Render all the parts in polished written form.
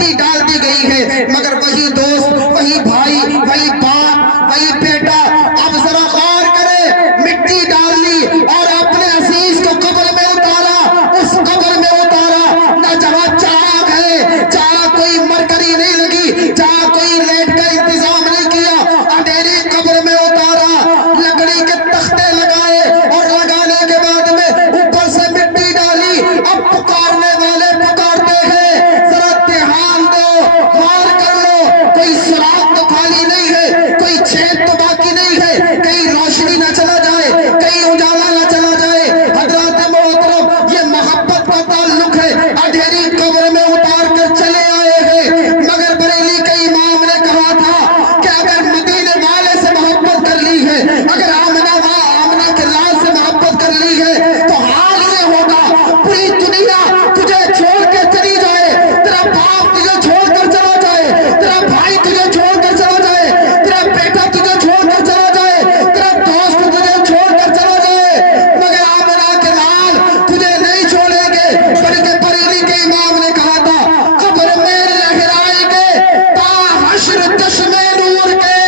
مٹی ڈال دی گئی ہے، مگر وہی دوست، وہی بھائی، وہی باپ، وہی بیٹا اب ذرا غور کرے، مٹی ڈال لی اور اپنے عزیز کو قبر میں اتارا، اس قبر میں اتارا نہ جہاں چاک ہے، جہاں کوئی مرکری نہیں لگی، جہاں کوئی لیٹ کا انتظام نہیں کیا، اندھیری قبر میں اتارا، لکڑی کے تختے لگائے اور لگانے کے بعد میں اوپر سے مٹی ڈالی۔ اب پکارنے والے پکارتے ہیں، ذرا دھیان دو، غور کر لو، کوئی سراغ تو خالی نہیں ہے، کوئی چھید تو باقی نہیں ہے، کہیں روشنی نہ چلا جائے، کہیں اجالا نہ چلا جائے۔ حضرات محترم، یہ محبت کا تعلق ہے، اندھیری قبر میں اتار کر چلے آئے ہیں، مگر بریلی کے امام نے کہا تھا کہ اگر مدینے والے سے محبت کر لی ہے، اگر آمنہ کے لال سے محبت کر لی ہے، تو حال یہ ہوگا پوری دنیا تجھے چھوڑ کے چلی جائے، تیرا باپ تجھے چھوڑ کر چلا جائے، تیرا بھائی تجھے چھوڑ کر چلا جائے، تیرا بیٹا تجھے چھوڑ کر چلا جائے، تیرا دوست تجھے چھوڑ کر چلا جائے، مگر آمنہ کے لال تجھے نہیں چھوڑیں گے۔ بلکہ بریلی کے امام نے کہا تھا قبر میں لہرائیں گے تا حشر چشم نور کے،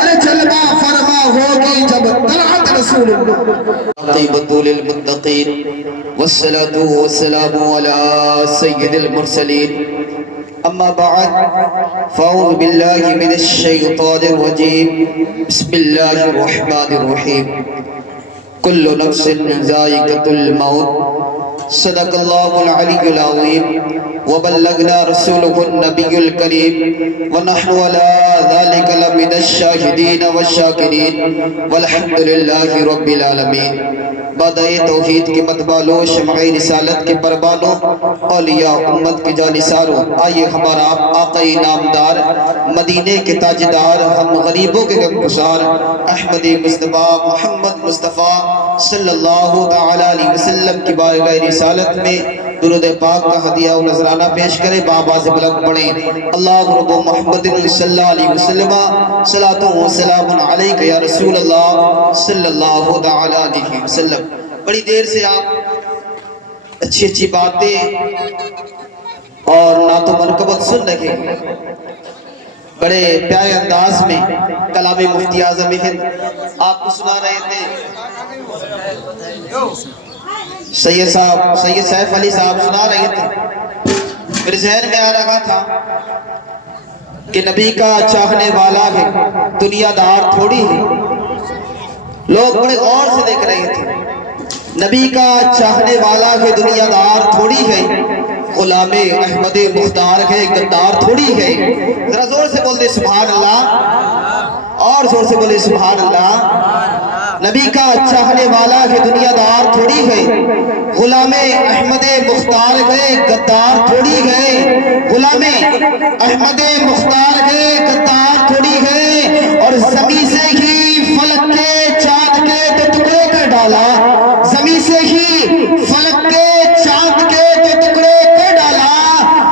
ارے جلوہ فرما ہوگی جب طلعت رسول عاقبۃ للمتقین والصلاة والسلام على سید المرسلین اما بعد فاعوذ باللہ من الشیطان الرجیم بسم اللہ الرحمن الرحیم کل نفس ذائقۃ الموت صدق اللہ العلی العظیم وبلغنا رسولہ النبی الکریم ونحن علی ذلک لمن الشاہدین والشاکرین والحمد للہ رب العالمین۔ بادئ توحید کے متبالو، شمع رسالت کے پربانو، اولیاء امت کے جانثارو، آئیے ہمارا آقائی نامدار، مدینے کے تاجدار، ہم غریبوں کے غمگسار احمد مصطفیٰ محمد مصطفیٰ صلی اللہ علیہ وسلم کی بارگاہ رسالت میں درود پاک کا ہدیہ و نذرانہ پیش کرے، بآواز بلند پڑھیں، اللہ رب محمد صلی اللہ علیہ وسلم صلاۃ و سلام علیک یا رسول اللہ صلی اللہ علیہ وسلم۔ بڑی دیر سے آپ اچھی اچھی باتیں اور نعت و منقبت سن رہے ہیں، بڑے پیارے انداز میں کلام مفتی اعظم ہند آپ کو سنا رہے تھے۔ سید سیف علی صاحب سنا رہے تھے، میرے ذہن میں آ رہا تھا کہ نبی کا چاہنے والا ہے، دنیا دار تھوڑی ہے۔ لوگ بڑے غور سے دیکھ رہے تھے، نبی کا چاہنے والا ہے، دنیا دار تھوڑی ہے، غلام احمد مختار ہے، غدار تھوڑی ہے۔ ذرا زور سے بول دے سبحان اللہ، اور زور سے بولے سبحان اللہ۔ نبی کا چاہنے والا ہے، دنیا دار تھوڑی ہے، غلام احمد مختار ہے، غدار تھوڑی ہے۔ غلام احمد مختار ہے، غدار تھوڑی ہے، اور زمین سے ہی فلک کے چاند کے تو ٹکڑے کر ڈالا، زمین سے ہی فلک کے چاند کے تو ٹکڑے کر ڈالا۔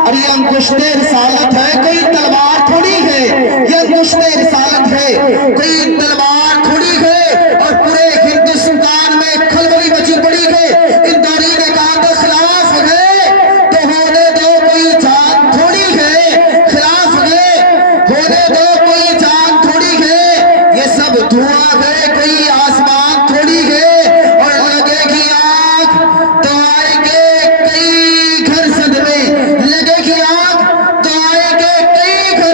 اور یہ انگشت رسالت ہے، کوئی تلوار تھوڑی ہے، یہ انگشت رسالت ہے، کوئی تلوار تھوڑی ہے۔ اور پورے ہندوستان میں کھلبلی مچی پڑی ہے، ان داری نے کہا تو خلاف ہے تو ہونے دو، کوئی جان تھوڑی ہے، خلاف ہے ہونے دو، کوئی جان تھوڑی ہے۔ یہ سب دھواں ہے، کوئی آسمان تھوڑی ہے، اور لگے گی آگ تو آئیں گے کئی گھر صدمے، لگے گی آگ تو آئیں گے کئی گھر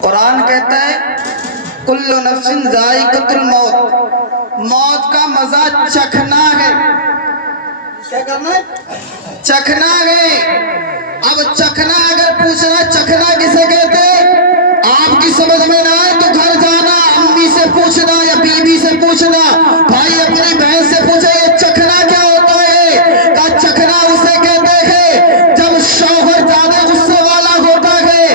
قرآن کہتا ہے کل نفس ذائقۃ الموت، موت کا مزہ چکھنا ہے۔ کیا کرنا ہے؟ چکھنا ہے۔ اب چکھنا اگر پوچھنا چکھنا کسے کہتے ہیں، آپ کی سمجھ میں نہ آئے تو گھر جانا، امی سے پوچھنا یا بیوی سے پوچھنا، بھائی اپنی بہن سے پوچھے یہ چکھنا کیا ہوتا ہے؟ کہا چکھنا اسے کہتے ہیں جب شوہر زیادہ غصے والا ہوتا ہے،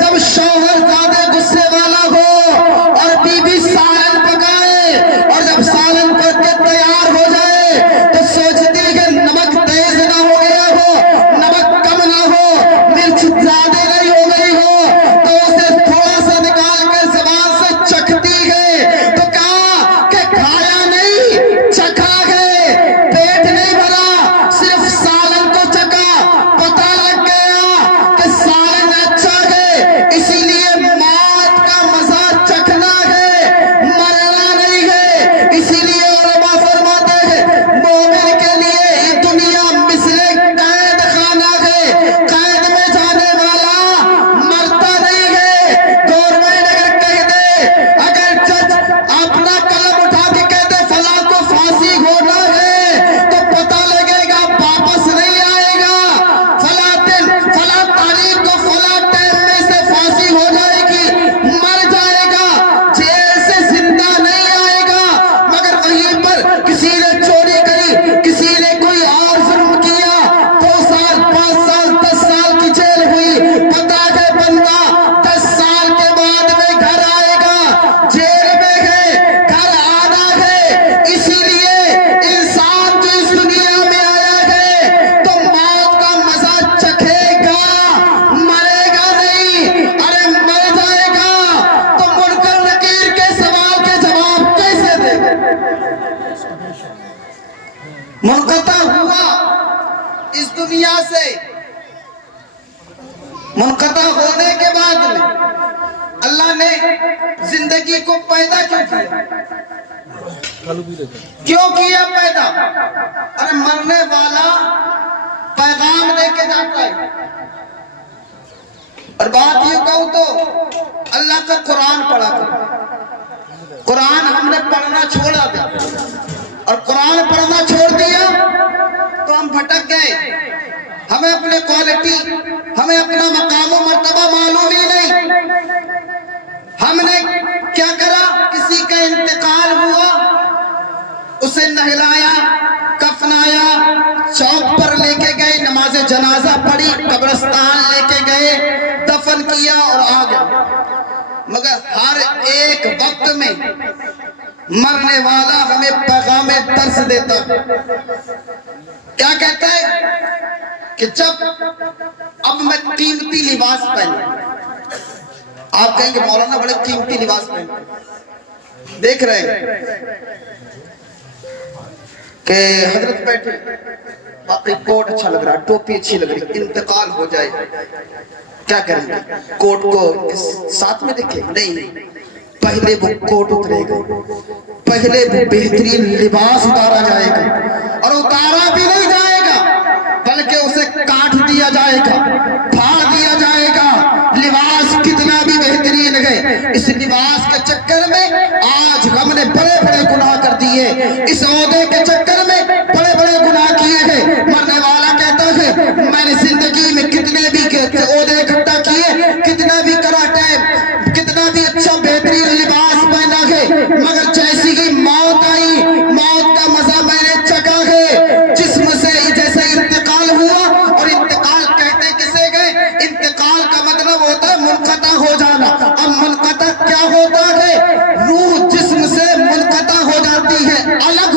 جب شوہر زیادہ غصے والا ہو اور بیوی سالن پکائے اور جب سالن پک کے تیار ہو جائے تو سوچتی ہے کہ نمک تیز نہ ہو گیا ہو، نمک کم نہ ہو، مرچ زیادہ نہیں ہو گئی ہو، تو اسے تھوڑا سا نکال کے زبان سے چکھتی ہے تو کہا کہ کھایا نہیں چکھا ہے، پیٹ نہیں بھرا، صرف سالن کو چکھا، پتہ لگ گیا کہ سالن اچھا ہے۔ اسی لیے موت کا مزہ چکھنا ہے، مرنا نہیں ہے۔ اسی لیے علماء فرماتے ہیں مومن کے لیے یہ دنیا مثل قید خانہ ہے، قید میں جانے والا مرتا نہیں ہے۔ گورنمنٹ اگر کہہ دے، اگر جج اپنا قلم اٹھا کے کہہ دے فلاں کو پھانسی ہونا ہے تو پتہ لگے گا واپس نہیں آئے گا، فلاں دن فلاں تاریخ کو فلاں ٹائم میں سے پھانسی ہو جائے گی، مر جائے گا، جیل سے زندہ نہیں آئے گا۔ مگر وہیں پر کسی نے چوری کری، کسی نے کوئی اور ظلم کیا، 2 سال 5 سال 10 سال کی جیل ہوئی، پتہ ہے بندہ 10 سال کے بعد میں گھر آئے گا، جیل میں ہے، گھر آنا ہے۔ اسی لیے انسان جو اس دنیا میں آیا ہے تو موت کا مزہ چکھے گا، مرے گا نہیں۔ ارے مر جائے گا تو منکر نکیر کے سوال کے جواب کیسے دے گا؟ منقطع ہوا اس دنیا سے، منقطع ہونے کے بعد میں اللہ نے زندگی کو پیدا کیوں کیا؟ کیوں کیا پیدا؟ ارے مرنے والا پیغام دے کے جاتا ہے۔ اور بات یہ کہوں تو اللہ کا قرآن پڑھا کرو۔ قرآن ہم نے پڑھنا چھوڑا دیا، اور قرآن پڑھنا چھوڑ دیا تو ہم بھٹک گئے۔ ہمیں اپنے کوالٹی، ہمیں اپنا مقام و مرتبہ معلوم ہی نہیں۔ ہم نے کیا کرا؟ کسی کا انتقال ہوا، اسے نہلایا، کفنایا، چوک پر لے کے گئے، نماز جنازہ پڑھی، قبرستان لے کے گئے، دفن کیا اور آ گئے۔ مگر ہر ایک وقت میں مرنے والا ہمیں پیغام درس دیتا ہے۔ کیا کہتا ہے کہ جب اب میں قیمتی لباس پہنوں، آپ کہیں گے مولانا بڑے قیمتی لباس پہنے، دیکھ رہے ہیں کہ حضرت بیٹھے، باقی کوٹ اچھا لگ رہا، ٹوپی اچھی لگ رہی، انتقال ہو جائے کیا کریں گے؟ کوٹ کو ساتھ میں دیکھیں؟ نہیں، پہلے وہ کوٹ اترے گا، پہلے وہ بہترین لباس اتارا جائے گا، اور اتارا بھی نہیں جائے گا بلکہ اسے کاٹ دیا جائے گا، پھاڑ دیا جائے گا۔ لباس کتنا بھی بہترین ہے، اس لباس کے چکر میں آج ہم نے بڑے بڑے گناہ کر دیے، اس عہدے کے چکر میں بڑے بڑے گناہ کیے ہیں۔ مرنے والا کہتا ہے میں نے زندگی میں کتنے بھی عہدے اکٹھا کیے، کتنا بھی کرا ٹائم، کتنا بھی اچھا بہترین لباس پہنا ہے، مگر جیسی ہی موت آئی، موت کا مزہ میں نے چکھا ہے۔ جسم سے جیسے انتقال ہوا، اور انتقال کہتے کسے گئے؟ انتقال کا مطلب ہوتا ہے منقطع ہو جانا۔ اب منقطع کیا ہوتا ہے؟ روح جسم سے منقطع ہو جاتی ہے، الگ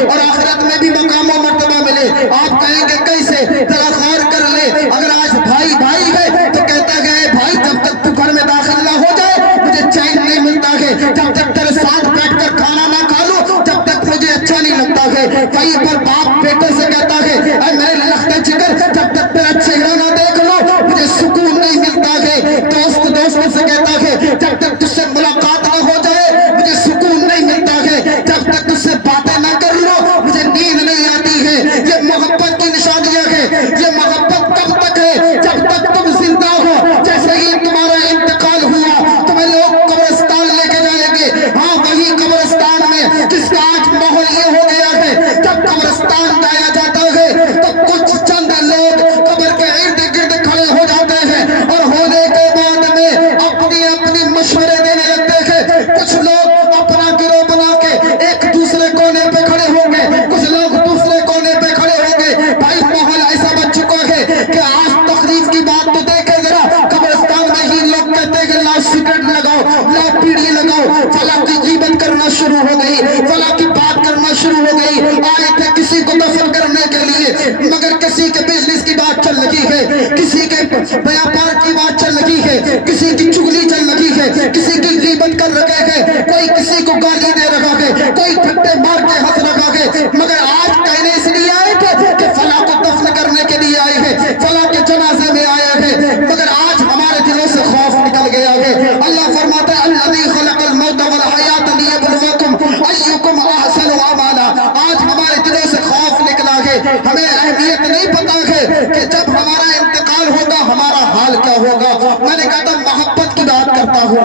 اور آخرت میں بھی مقام و مرتبہ ملے. آپ کہیں گے کیسے؟ ذرا غور کر لے. اگر آج بھائی بھائی ہے تو کہتا ہے بھائی جب تک تو گھر میں داخل نہ ہو جائے مجھے چین نہیں ملتا ہے, جب تک تیرے ساتھ بیٹھ کر کھانا نہ کھا لوں جب تک مجھے اچھا نہیں لگتا ہے. کہیں پر باپ بیٹے سے کہتا ہے اے میرے لخت جگر جب تک تیرا چہرہ نہ دیکھ لو مجھے سکون نہیں ملتا ہے. دوست سے کہتا ہے جب تک تجھ سے ملاقات نہ ہو جائے مجھے سکون نہیں ملتا ہے, جب تک تجھ سے باتیں نہ کر لو مجھے نیند نہیں آتی ہے. یہ محبت کی نشانیاں ہے. یہ محبت کب تک ہے؟ جب تک تم زندہ ہو. جیسے ہی تمہارا انتقال ہوا تمہیں لوگ قبرستان لے کے جائیں گے. ہاں وہی قبرستان میں جس کا آج ماحول یہ ہو گیا ہے جب قبرستان جایا جاتا ہے تو کچھ چند لوگ قبر کے ارد گرد کھڑے ہو جاتے ہیں اور ہونے کے بعد میں اپنی اپنی مشورے دینے لگتے ہیں. کچھ لوگ اپنا گروہ بنا کے ایک دوسرے کونے پہ کھڑے ہوں گے, کچھ لوگ دوسرے کونے پہ کھڑے ہوں گے. بھائی ماحول ایسا بن چکا ہے کہ آج تقریب کی بات تو دیکھے ذرا, قبرستان میں ہی لوگ کہتے ہیں کہ لاؤ سگریٹ لگاؤ, لاؤ بیڑی لگاؤ, فلاں کی غیبت کرنا شروع ہو گئی, فلاں کی بات کرنا شروع ہو گئی. آئے تھے کسی کو دفن کرنے کے لیے مگر کسی کے بزنس کی بات چل رہی ہے, کسی کے بیاپار کی بات چل رہی ہے, کسی کی چگلی چل رہی ہے, کسی کی غیبت کر رہے ہیں, کوئی کسی کو گالی دے رہا ہے, کوئی ٹھٹے مار کے ہنس رہا ہے. مگر آج کہنے اس لیے آئے تھے کہ فلاں کو دفن کرنے کے لیے آئے ہیں, فلاں کے جنازے میں آئے ہیں. مگر آج ہمارے دلوں سے خوف نکل گیا ہے. اللہ فرماتا ہے الذی خلق الموت والحیات لیبلوکم ایکم احسن عملا. آج ہمارے دلوں سے خوف نکلا ہے. ہمیں اہمیت نہیں پتا ہے کہ جب ہمارا انتقال ہوگا ہمارا حال کیا ہوگا. میں نے کہا تھا محبت کی بات کرتا ہوں,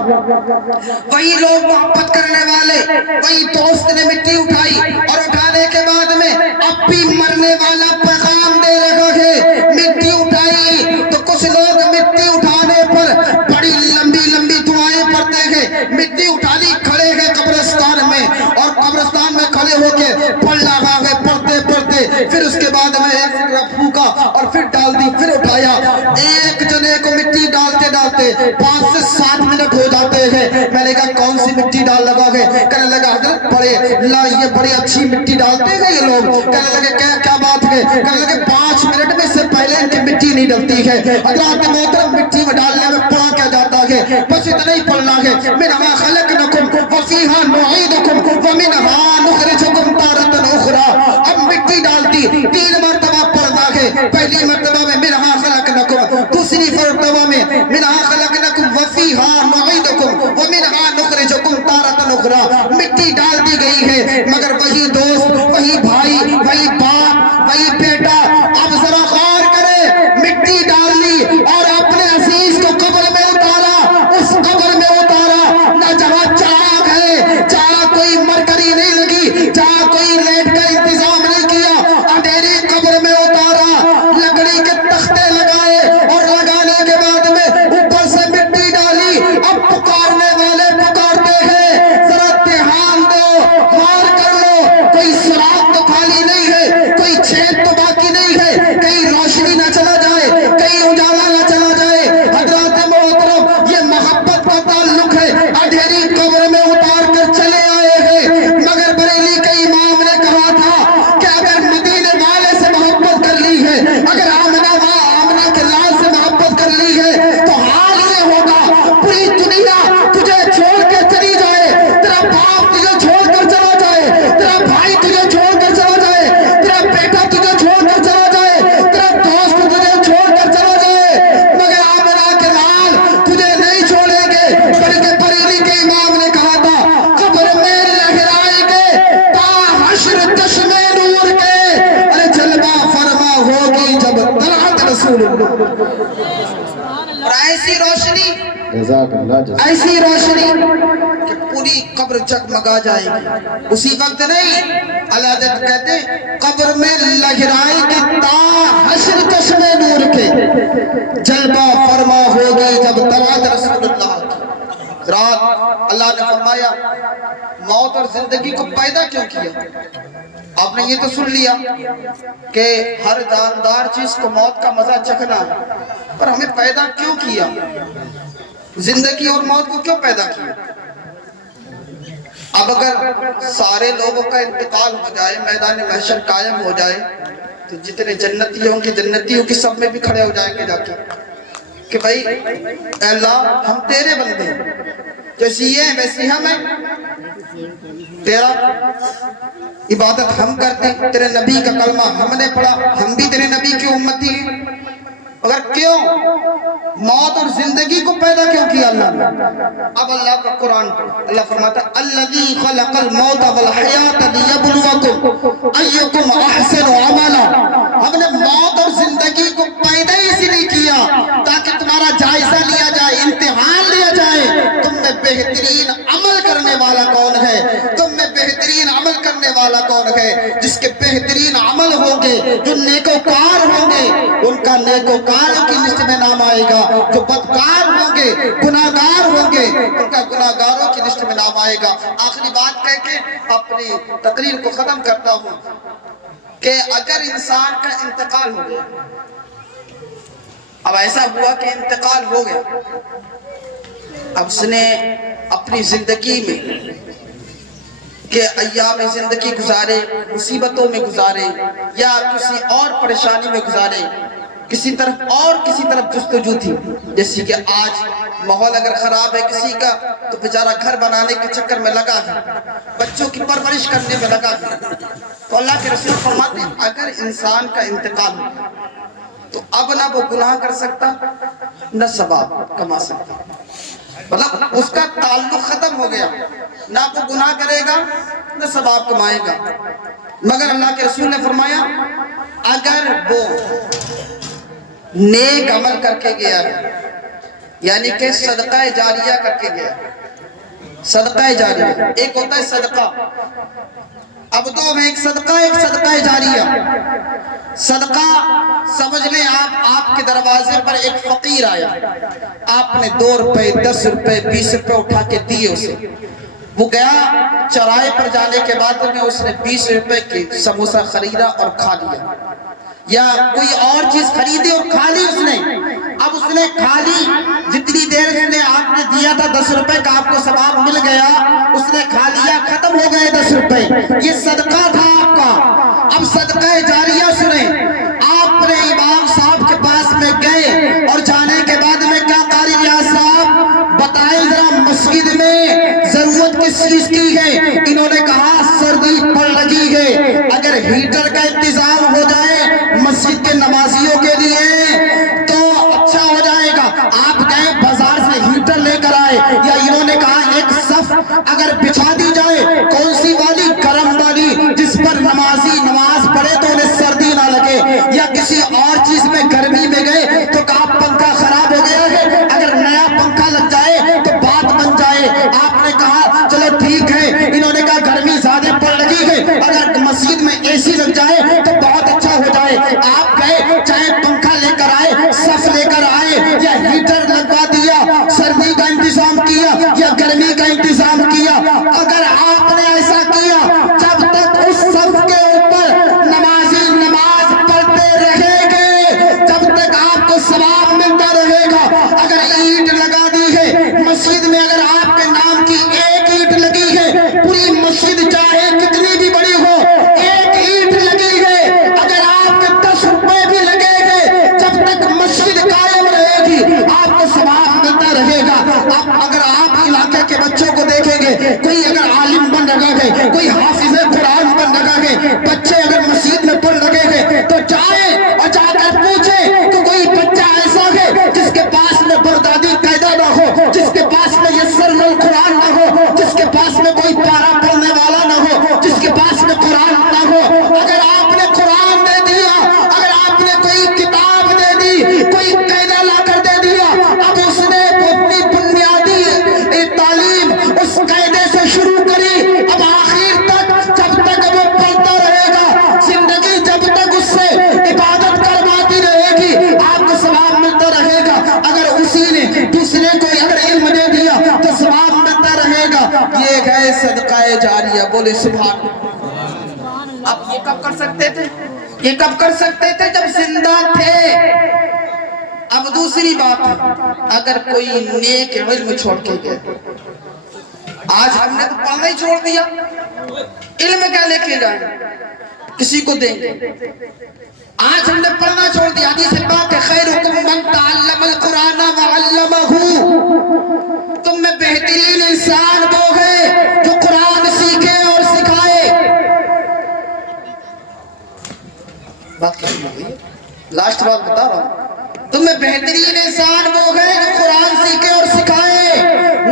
وہی لوگ محبت کرنے والے, وہی دوست نے مٹی اٹھائی اور اٹھانے کے بعد میں اب بھی مرنے والا پیغام دے رہا ہے. مٹی اٹھائی تو کچھ لوگ مٹی اٹھانے پر بڑی لمبی لمبی دعائیں پڑھتے ہیں. مٹی اٹھانی کھڑے ہیں قبرستان میں اور قبرستان میں کھڑے ہو کے پڑھ رہا ہے, پڑھتے پڑھتے پھر اس کے بعد میں ایک پھونکا اور پھر ڈال دی, پھر اٹھایا. ایک جنے کو مٹی ڈالتے ڈالتے 5 سے 7 منٹ ہو جاتے ہیں. میں نے کہا کون سی مٹی ڈال لگا ہے؟ کہنے لگا حضرت بڑے یہ بڑی اچھی مٹی ڈالتے ہیں یہ لوگ. کہنے لگے کیا بات ہے؟ کہنے لگے 5 منٹ میں سے پہلے ان کی مٹی نہیں ڈلتی ہے. حضرات محترم مٹی میں ڈالنے میں پڑھا کیا جاتا ہے؟ بس اتنا ہی پڑھنا ہے منہا خلقنکم وفیہا نعیدکم ومنہا نخرجکم تارۃ اخری. اب مٹی ڈالتی 3 مرتبہ پڑھنا ہے. پہلی مرتبہ میں منہا خلقنکم, دوسری مرتبہ میں منہا خلقنکم وفیہا نعیدکم ومنہا نخرجکم تارۃ اخری. مٹی ڈال دی گئی ہے مگر وہی دوست, وہی بھائی, وہی باپ, وہی بیٹا. اب ذرا غور کرے, مٹی ڈال لی اور اپنے عزیز کو قبر میں اتارا. اس قبر میں اتارا نہ جہاں چاک ہے, جہاں کوئی مرکری نہیں لگی, جہاں کوئی لیٹ کا انتظام نہیں کیا, اندھیری قبر میں اتارا. لکڑی کے تختے لگائے اور لگانے کے بعد میں اوپر سے مٹی ڈالی. اب پکارنے والے پکارتے ہیں, ذرا دھیان دو, غور کر لو, کوئی سراغ تو خالی نہیں ہے, کوئی چھید تو باقی نہیں ہے, کہیں روشنی نہ چلا جائے, کہیں اجالا نہ چلا جائے. حضرات محترم یہ محبت کا تعلق ہے. اندھیری قبر میں اتار کر چلے آئے ہیں. مگر بریلی کے امام نے کہا تھا کہ اگر مدینے والے سے محبت کر لی ہے, اگر آمنہ کے لال سے محبت کر لی ہے تو حال یہ ہوگا پوری دنیا تجھے چھوڑ کے چلی جائے, تیرا باپ تجھے چھوڑ کر چلا جائے, تیرا بھائی تجھے چھوڑ کر چلا جائے, تیرا بیٹا تجھے چھوڑ کر چلا جائے, تیرا دوست تجھے چھوڑ کر چلا جائے, مگر آمنہ کے لال تجھے نہیں چھوڑیں گے. بلکہ بریلی کے امام نے کہا تھا قبر میں لہرائیں گے تا حشر چشم نور کے, ارے جلوہ فرما ہوگی جب طلعت رسول اللہ. اور ایسی روشنی, ایسی روشنی کہ پوری قبر جگمگا جائے گی. اسی وقت نہیں, علادہ کہتے قبر میں لہرائے گی تا حشر چشم نور کے, جلوہ فرما ہوگی جب طلعت رسول اللہ. رات اللہ نے فرمایا موت اور زندگی کو پیدا کیوں کیا؟ آپ نے یہ تو سن لیا کہ ہر جاندار چیز کو موت کا مزہ چکھنا ہے, پر ہمیں پیدا کیوں کیا؟ زندگی اور موت کو کیوں پیدا کیا؟ اب اگر سارے لوگوں کا انتقال ہو جائے، میدان محشر قائم ہو جائے، تو جتنے جنتی ہوں گے جنتیوں کی سب میں بھی کھڑے ہو جائیں گے جا کے کہ بھائی اے اللہ ہم تیرے بندے ہیں، جیسی یہ ہیں ویسی ہم ہیں، تیرا عبادت ہم کرتے، تیرے نبی کا کلمہ ہم نے پڑھا، ہم بھی تیرے نبی کی امتی ہیں، مگر کیوں موت اور زندگی کو پیدا کیوں کیا اللہ نے؟ اب اللہ کا قرآن اللہ فرماتا ہے الذی خلق الموت والحیات لیبلوکم ایکم احسن عملا، ہم نے موت اور زندگی کو پیدا اسی لیے کیا تاکہ تمہارا جائزہ لیا جائے، امتحان لیا جائے تم میں بہترین عمل کرنے والا کون ہے، تم میں بہترین عمل کرنے والا کون ہے، جس کے بہترین عمل ہوں گے، جو نیکوکار ہوں گے ان کا نیکوکاروں کی لسٹ میں نام آئے گا، جو بدکار ہوں گے گناہگار ہوں گے ان کا گناہگاروں کی لسٹ میں نام آئے گا۔ آخری بات کہہ کے اپنی تقریر کو ختم کرتا ہوں کہ اگر انسان کا انتقال ہو گیا، اب ایسا ہوا کہ انتقال ہو گیا، اب اس نے اپنی زندگی میں کہ ایام زندگی گزارے، مصیبتوں میں گزارے یا کسی اور پریشانی میں گزارے، کسی طرف جستجو تھی، جیسی کہ آج ماحول اگر خراب ہے کسی کا تو بیچارہ گھر بنانے کے چکر میں لگا ہے، بچوں کی پرورش کرنے میں لگا ہے، تو اللہ کے رسول فرماتے ہیں اگر انسان کا انتقال ہو تو اب نہ وہ گناہ کر سکتا نہ ثواب کما سکتا، مطلب اس کا تعلق ختم ہو گیا، نہ وہ گناہ کرے گا نہ ثواب کمائے گا، مگر اللہ کے رسول نے فرمایا اگر وہ نیک عمل کر کے گیا ہے، یعنی کہ صدقہ جاریہ کر کے گیا، صدقہ جاریہ ایک ہوتا ہے صدقہ، اب دو میں ایک صدقہ جاریہ، صدقہ سمجھ لیں آپ کے دروازے پر ایک فقیر آیا، آپ نے 2 روپے 10 روپے 20 روپے اٹھا کے دیے اسے، وہ گیا چوراہے پر جانے کے بعد میں اس نے 20 روپے کی سموسہ خریدا اور کھا لیا، یا کوئی اور چیز خریدی اور کھا لی اس نے، اب اس نے کھا لی، جتنی دیر میں آپ نے دیا تھا 10 روپے کا آپ کو ثواب مل گیا، اس نے کھا لیا ختم ہو گئے 10 روپے، یہ صدقہ تھا آپ کا۔ اب صدقہ جاریہ سنیں، آپ نے امام صاحب کے پاس میں گئے اور جانے کے بعد میں کیا قاری ریاض صاحب بتائیں ذرا مسجد میں ضرورت کس چیز کی ہے؟ انہوں نے کہا سردی پڑ لگی ہے، اگر ہیٹر کا انتظام ہو جائے مسجد کے نمازیوں کے لیے تو اچھا ہو جائے گا، آپ گئے بازار سے ہیٹر لے کر آئے، یا انہوں نے کہا ایک صف اگر بچھا دی جائے، کون سی والی؟ گرم والی، جس پر نمازی نماز پڑھے تو انہیں سردی نہ لگے، یا کسی اور چیز میں گرمی میں گئے تو کہا پنکھا خراب ہو گیا ہے، اگر نیا پنکھا لگ جائے تو بات بن جائے، آپ نے کہا چلو ٹھیک ہے، انہوں نے کہا گرمی زیادہ پڑ لگی ہے، اگر مسجد میں اے سی لگ جائے تو بہت اچھا ہو جائے، آپ گئے چاہے پنکھا لے کر آئے، صف لے کر آئے، یا ہیٹر لگوا دیا، سردی کا انتظام کیا یا گرمی کا انتظام کیا، اگر آپ نے ایسا کیا جب تک اس صف کے اوپر نمازی نماز پڑھتے رہے گے جب تک آپ کو ثواب ملتا رہے گا۔ اگر اینٹ لگا دی ہے مسجد میں، اگر آپ کے نام کی ایک اینٹ لگی ہے، پوری مسجد چاہے کتنی بھی بڑی ہو، ایک اینٹ لگی ہے، اگر آپ کے 10 روپے بھی لگے گے جب تک مسجد قائم رہے گی آپ کو ثواب ملتا رہے گا۔ اب اگر آپ علاقے کے بچوں کو دیکھیں گے، کوئی اگر عالم بن رہا ہے، کوئی حافظ قرآن بن رہا ہے، بچے اگر مسجد میں پڑھ لگے گے تو جائیں اور جا کر پوچھیں کہ کوئی بچہ ایسا ہے جس کے پاس میں بغدادی قاعدہ نہ ہو، جس کے پاس میں یسر القرآن نہ ہو، جس کے پاس میں کوئی پارا پڑھنے والا نہ ہو، جس کے پاس میں قرآن نہ ہو۔ اگر آپ نے قرآن دے دیا، اگر آپ نے کوئی کتاب دے دی، کوئی قاعدہ لا کر دے دیا، اب اس نے اپنی بنیادی تعلیم اس قاعدے سے شروع کری، اب آخر تک جب تک وہ پڑھتا رہے گا، زندگی جب تک اس سے عبادت کرواتی رہے گی آپ کو ثواب ملتا رہے گا۔ اگر اسی نے دوسرے کو اگر علم دے دیا تو ثواب ملتا رہے گا۔ یہ ہے صدقہ جاریہ، بولے سبحان اللہ۔ اب یہ کب کر سکتے تھے؟ یہ کب کر سکتے تھے؟ جب زندہ تھے۔ اب دوسری بات ہے، اگر کوئی نیک علم چھوڑ کے گئے، آج ہم نے تو پڑھنا ہی چھوڑ دیا، علم کیا لے کے جائیں، کسی کو دیں گے؟ آج ہم نے پڑھنا چھوڑ دیا۔ حدیث پاک ہے خیرکم من تعلم القرآن وعلمہ، تم میں بہترین انسان وہ ہے جو قرآن سیکھے اور سکھائے۔ بات ختم ہو گئی، لاسٹ بات بتا رہا ہوں، تم میں بہترین انسان وہ ہے جو قرآن سیکھے اور سکھائے۔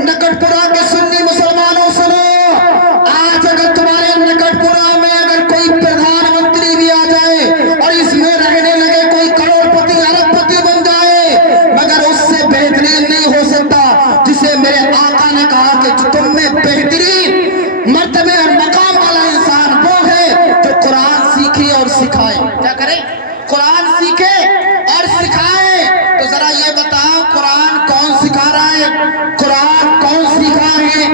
نکٹ پورا کے سنی مسلمانوں سنو، آج اگر تمہارے نکٹ پورا میں اگر کوئی پردھان منتری بھی آ جائے اور اس میں رہنے لگے کوئی کروڑ پتی ارب پتی بن جائے، مگر اس سے بہترین نہیں ہو سکتا جسے میرے آقا نے کہا کہ تم میں بہترین مرتبے اور مقام والا انسان وہ ہے جو قرآن سیکھے اور سکھائے۔ کیا کرے؟ قرآن سیکھے اور سکھائے۔ تو ذرا یہ بتاؤ قرآن کون سکھا رہا ہے، قرآن کون سکھا ہے؟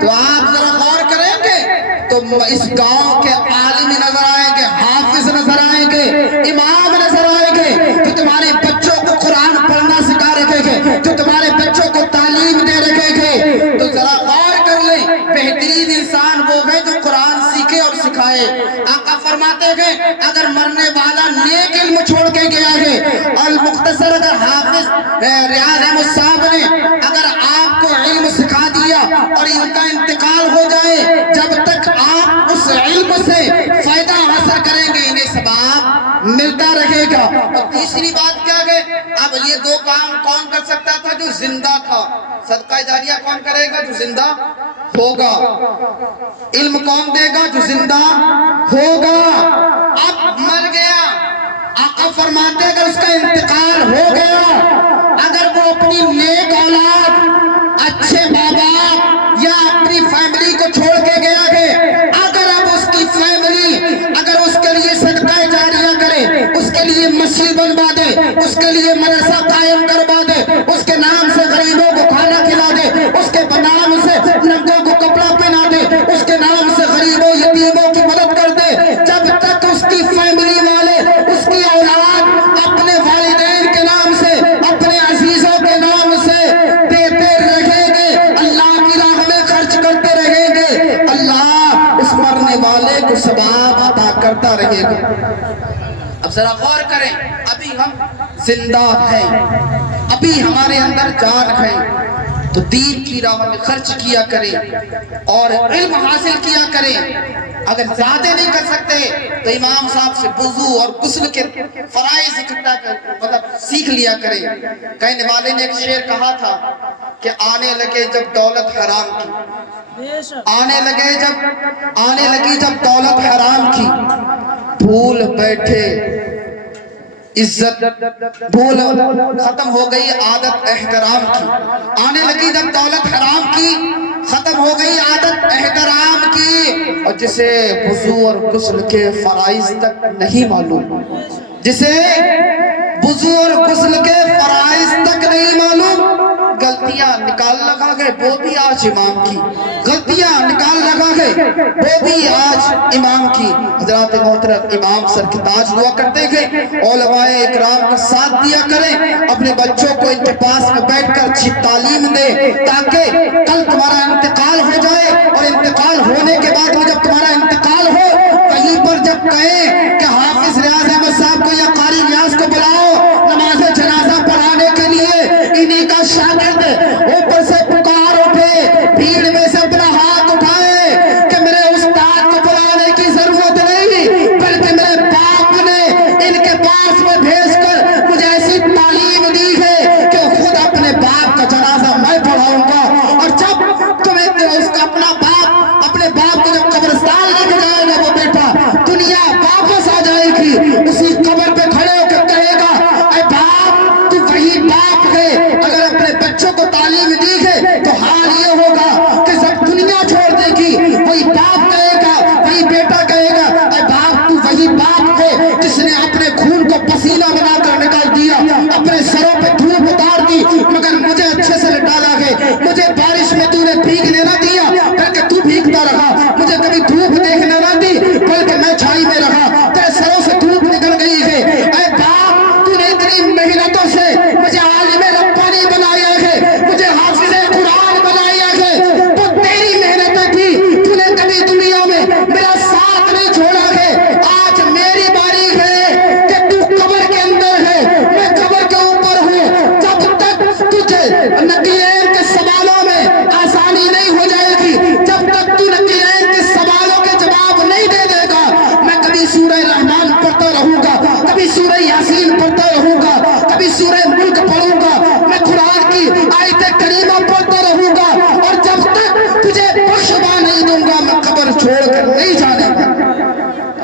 تو آپ ذرا غور کریں گے تو اس گاؤں کے عالم نظر آئیں گے، حافظ نظر آئیں گے، امام نظر آئیں گے، جو تمہارے بچوں کو قرآن پڑھنا سکھا رکھے گے، جو تمہارے بچوں کو تعلیم دے رکھے گے۔ تو ذرا غور کر لیں، بہترین انسان وہ ہے جو قرآن سیکھے اور سکھائے۔ آقا فرماتے ہیں اگر مرنے والا نیک علم چھوڑ کے گیا ہے، المختصر اگر حافظ ریاض احمد صاحب نے اگر آپ کو علم سکھا دیا اور ان کا انتقال ہو جائے، جب تک آپ اس علم سے فائدہ حاصل کریں گے انہیں ثواب ملتا رہے گا۔ اور تیسری بات کیا ہے، اب یہ دو کام کون کر سکتا تھا؟ جو زندہ تھا۔ صدقہ جاریہ کون کرے گا؟ جو زندہ ہوگا۔ علم کون دے گا؟ جو زندہ ہوگا۔ اب مر گیا، آقا فرماتے اگر اس کا انتقال ہو گیا، اگر وہ اپنی نیک اولاد، اچھے ماں باپ یا اپنی فیملی کو چھوڑ کے گیا ہے، اگر اب اس کی فیملی اگر اس کے لیے صدقہ جاریہ کرے، اس کے لیے مسجد بنوا دے، اس کے لیے مدرسہ قائم کروا دے، اس کے نام سے غریبوں کو کھانا کھلا دے، اس کے نام سے ننگوں کو کپڑا پہنا دے، اس کے نام سے غریبوں یتیموں کی مدد کر دے، جب تک اس کی فیملی والے، اس کی اولاد اپنے والدین کے نام سے، اپنے عزیزوں کے نام سے دیتے رہیں گے، اللہ کی راہ میں خرچ کرتے رہیں گے، اللہ اس مرنے والے کو ثواب عطا کرتا رہے گا۔ اب ذرا غور کریں، ابھی ہم زندہ ہیں، ابھی ہمارے اندر جان ہے، تو دین کی راہ میں خرچ کیا کریں اور علم حاصل کیا کریں۔ اگر زیادہ نہیں کر سکتے تو امام صاحب سے وضو اور غسل کے فرائض اکٹھا سیکھ لیا کریں۔ کہنے والے نے ایک شعر کہا تھا کہ آنے لگے جب دولت حرام کی، آنے لگی جب دولت حرام کی، بھول بیٹھے عزت، بھول ختم ہو گئی عادت احترام کی۔ آنے لگی جب دولت حرام کی، ختم ہو گئی عادت احترام کی۔ اور جسے وضو اور غسل کے فرائض تک نہیں معلوم، جسے وضو اور غسل کے فرائض تک نہیں معلوم، غلطیاں نکال لگا گئے وہ بھی آج امام کی، غلطیاں نکال لگا گئے وہ بھی آج امام کی۔ حضرات محترم امام سر کی تاج ہوا کرتے گئے، علماء اکرام کا ساتھ دیا کریں، اپنے بچوں کو ان کے پاس میں بیٹھ کر اچھی تعلیم دیں، تاکہ کل تمہارا انتقال ہو جائے، اور انتقال ہونے کے بعد میں جب تمہارا انتقال ہو، کہیں پر جب کہیں کہ حافظ ریاض احمد صاحب کو یا قاری ریاض کو بلاؤ نماز جنازہ پڑھانے کے لیے، انہی کا شاگرد اوپر سے پکار اٹھے، بھیڑ میں سے اپنا ہاتھ اٹھائے کہ میرے استاد کو بلانے کی ضرورت نہیں، بلکہ میرے باپ نے ان کے پاس میں بھیج کر مجھے ایسی تعلیم دی ہے کہ خود اپنے باپ کا جنازہ میں پڑھاؤں گا، اور جب تمہیں اس کا اپنا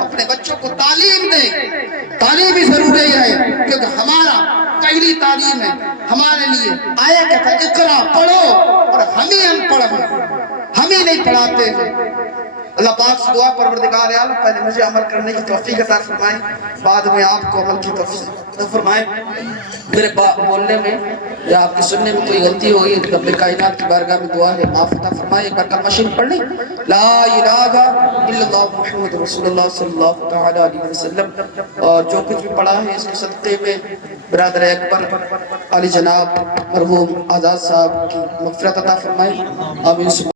اپنے بچوں کو تعلیم دیں. تعلیم بھی ضروری ہے کیونکہ ہمارا پہلی تعلیم ہے ہمارے لیے. آیا کیا تھا؟ اقرا، پڑھو. اور ہم ہی ان پڑھ ہیں، ہم ہی نہیں پڑھاتے ہیں. اللہ پاک سے دعا پروردگار عالم پہلے مجھے عمل کرنے کی توفیق عطا فرمائیں، بعد میں آپ کو عمل کی توفیق فرمائیں. میرے بولنے میں یا آپ کے سننے میں کوئی غلطی ہوئی تو رب کائنات کی بارگاہ میں دعا ہے معاف عطا فرمائے. ایک بار کلمہ شریف پڑھ لیں، لا الہ الا اللہ محمد رسول اللہ صلی اللہ تعالی علیہ وسلم. اور جو کچھ بھی پڑھا ہے اس کے صدقے میں برادر اکبر علی جناب مرحوم آزاد صاحب کی مغفرت عطا فرمائے. آمین.